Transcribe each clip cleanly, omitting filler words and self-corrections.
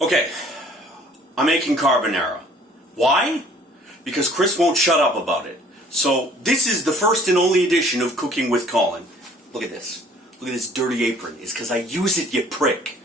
Okay, I'm making carbonara. Why? Because Chris won't shut up about it. So this is the first and only edition of Cooking with Colin. Look at this. Look at this dirty apron. It's because I use it, you prick.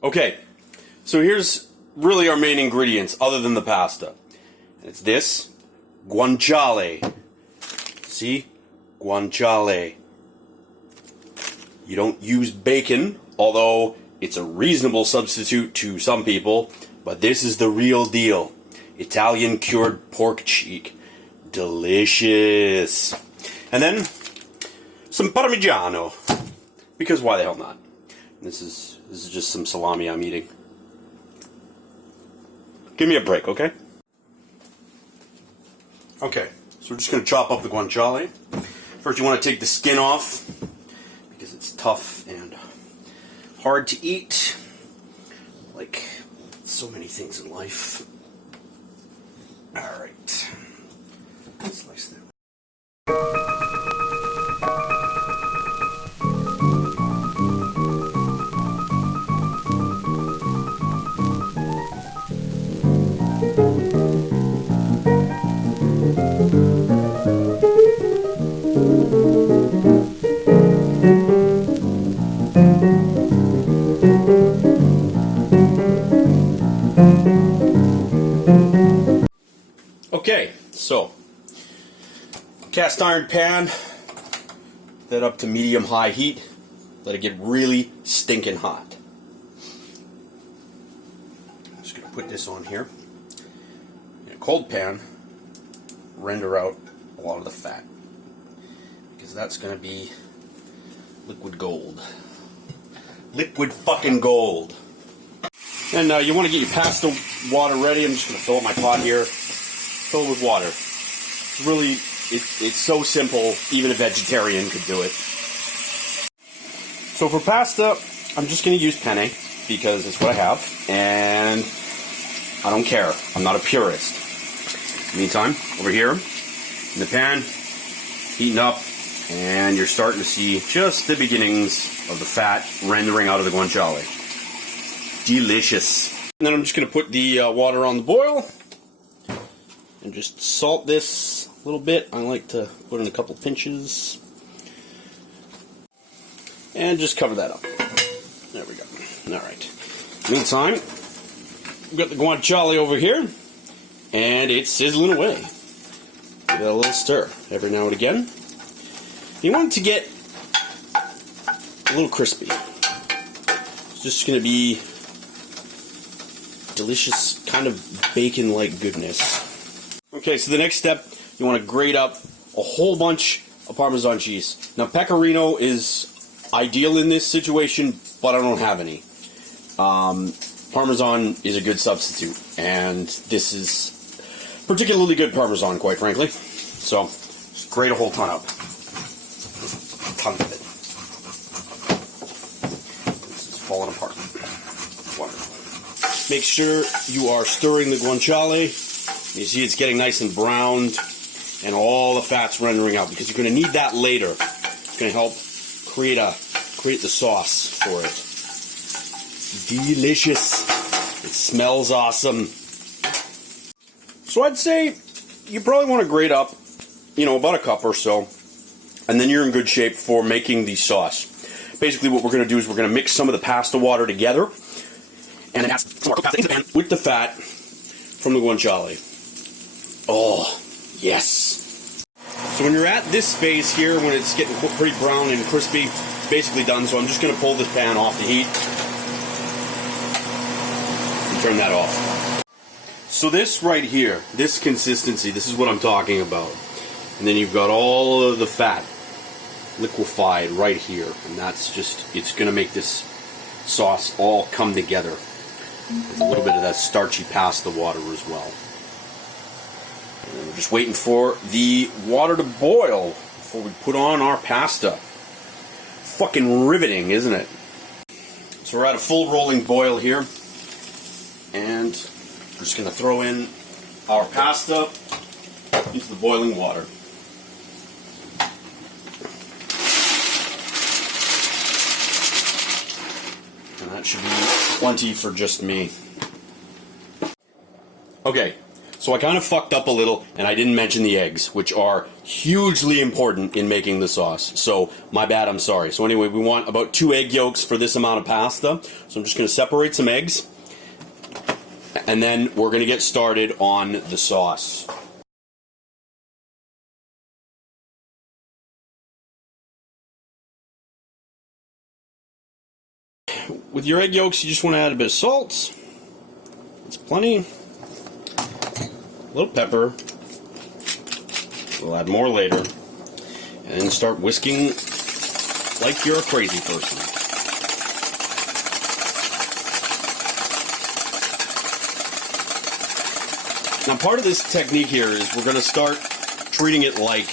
Okay, so here's really our main ingredients other than the pasta. It's this, guanciale. See? Guanciale. You don't use bacon, although it's a reasonable substitute to some people, but this is the real deal. Italian cured pork cheek. Delicious. And then some Parmigiano, because why the hell not? This is just some salami I'm eating. Give me a break, okay? Okay, so we're just going to chop up the guanciale. First you want to take the skin off, because it's tough and hard to eat, like so many things in life. Alright, slice that. Okay, so cast iron pan, that up to medium-high heat, let it get really stinking hot. I'm just going to put this on here. In a cold pan, render out a lot of the fat, because that's going to be liquid gold. Liquid fucking gold. And you want to get your pasta water ready. I'm just going to fill up my pot here. Fill it with water. It's really, it's so simple, even a vegetarian could do it. So for pasta, I'm just going to use penne, because it's what I have, and I don't care. I'm not a purist. Meantime, over here, in the pan, heating up, and you're starting to see just the beginnings of the fat rendering out of the guanciale. Delicious. And then I'm just going to put the water on the boil. And just salt this a little bit. I like to put in a couple pinches. And just cover that up. There we go. Alright. Meantime, we've got the guanciale over here. And it's sizzling away. Give it a little stir every now and again. You want it to get a little crispy. It's just going to be delicious, kind of bacon-like goodness. Okay, so the next step, you want to grate up a whole bunch of Parmesan cheese. Now, Pecorino is ideal in this situation, but I don't have any. Parmesan is a good substitute, and this is particularly good Parmesan, quite frankly. So, just grate a whole ton up. Tons of it. This is falling apart. Wonderful. Make sure you are stirring the guanciale. You see it's getting nice and browned, and all the fat's rendering out, because you're going to need that later. It's going to help create the sauce for it. Delicious. It smells awesome. So I'd say you probably want to grate up, about a cup or so, and then you're in good shape for making the sauce. Basically what we're going to do is we're going to mix some of the pasta water together, and then add some more cooked pasta into the pan with the fat from the guanciale. Oh, yes. So when you're at this phase here, when it's getting pretty brown and crispy, it's basically done. So I'm just going to pull this pan off the heat and turn that off. So this right here, this consistency, this is what I'm talking about. And then you've got all of the fat liquefied right here. And that's just, it's going to make this sauce all come together with a little bit of that starchy pasta water as well. And we're just waiting for the water to boil before we put on our pasta. fucking riveting, isn't it? So we're at a full rolling boil here. And we're just going to throw in our pasta into the boiling water. And that should be plenty for just me. Okay, so I kind of fucked up a little and I didn't mention the eggs, which are hugely important in making the sauce. So, my bad, I'm sorry. So anyway, we want about 2 egg yolks for this amount of pasta. So I'm just going to separate some eggs. And then we're going to get started on the sauce. With your egg yolks, you just want to add a bit of salt. It's plenty. A little pepper. We'll add more later. And then start whisking like you're a crazy person. Now, part of this technique here is we're going to start treating it like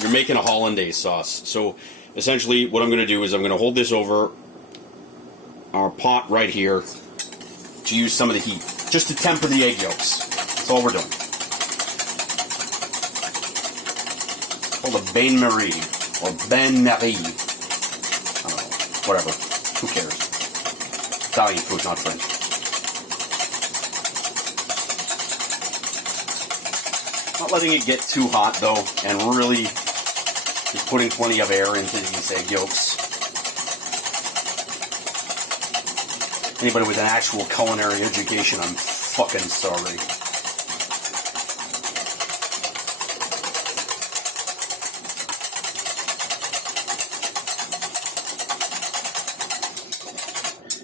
you're making a hollandaise sauce. So, essentially, what I'm going to do is I'm going to hold this over our pot right here to use some of the heat, just to temper the egg yolks. That's all we're doing. It's called a bain-marie, or bain-marie. I don't know, whatever. Who cares? Italian food, not French. Not letting it get too hot, though, and really just putting plenty of air into these egg yolks. Anybody with an actual culinary education, I'm fucking sorry.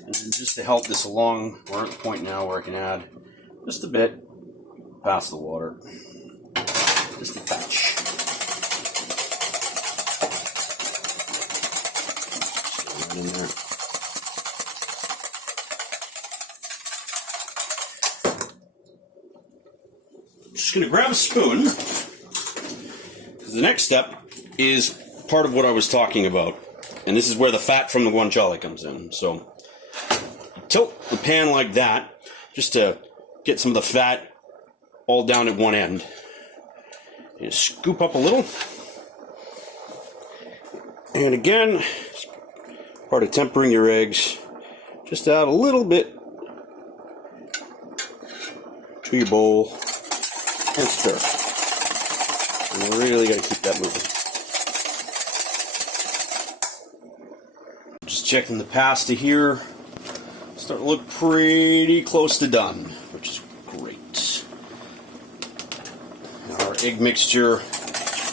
And then just to help this along, we're at the point now where I can add just a bit past the water. Just a touch. Right in there. Just going to grab a spoon, because the next step is part of what I was talking about, and this is where the fat from the guanciale comes in. So, tilt the pan like that, just to get some of the fat all down at one end. And scoop up a little. And again, part of tempering your eggs, just add a little bit to your bowl and stir. And we really got to keep that moving. Just checking the pasta here. Starting to look pretty close to done, which is great. Our egg mixture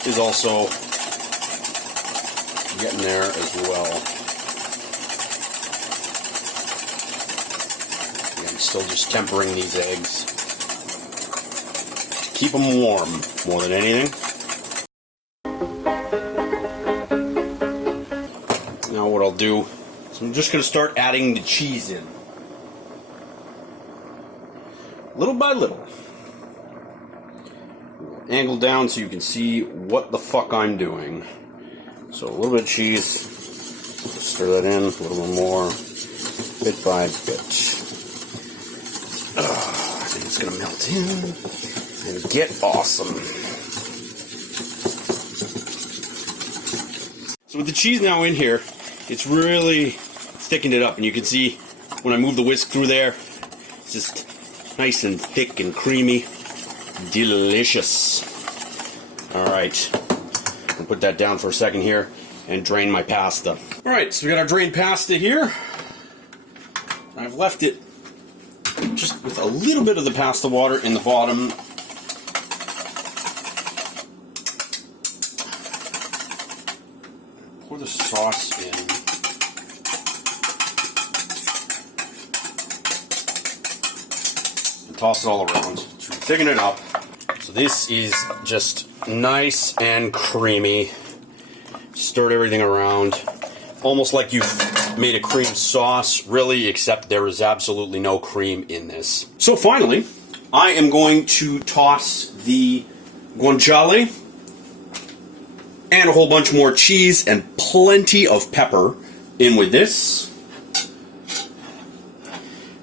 is also getting there as well. Again, still just tempering these eggs. Keep them warm more than anything. Now what I'll do is I'm just going to start adding the cheese in. Little by little. Angle down so you can see what the fuck I'm doing. So a little bit of cheese, stir that in, a little bit more, bit by bit. And it's gonna melt in and get awesome. So with the cheese now in here, it's really thickened it up, and you can see when I move the whisk through there, it's just nice and thick and creamy. Delicious. Alright. I'll put that down for a second here and drain my pasta. Alright, so we got our drained pasta here. I've left it just with a little bit of the pasta water in the bottom. Pour the sauce in. And toss it all around to thicken it up. So this is just nice and creamy. Stirred everything around. Almost like you've made a cream sauce, really, except there is absolutely no cream in this. So finally, I am going to toss the guanciale and a whole bunch more cheese and plenty of pepper in with this.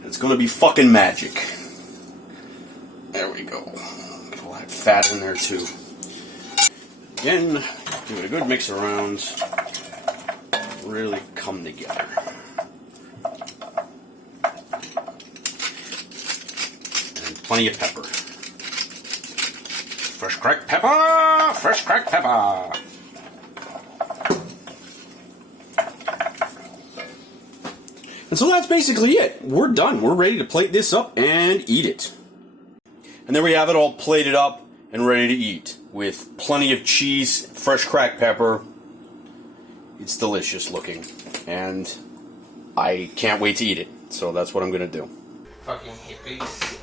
It's gonna be fucking magic. There we go. Get all that fat in there too. Again, give it a good mix around. Really come together. And plenty of pepper. Fresh cracked pepper! Fresh cracked pepper! And so that's basically it. We're done. We're ready to plate this up and eat it. And there we have it all plated up and ready to eat. With plenty of cheese, fresh cracked pepper. It's delicious looking. And I can't wait to eat it. So that's what I'm going to do. Fucking hippies.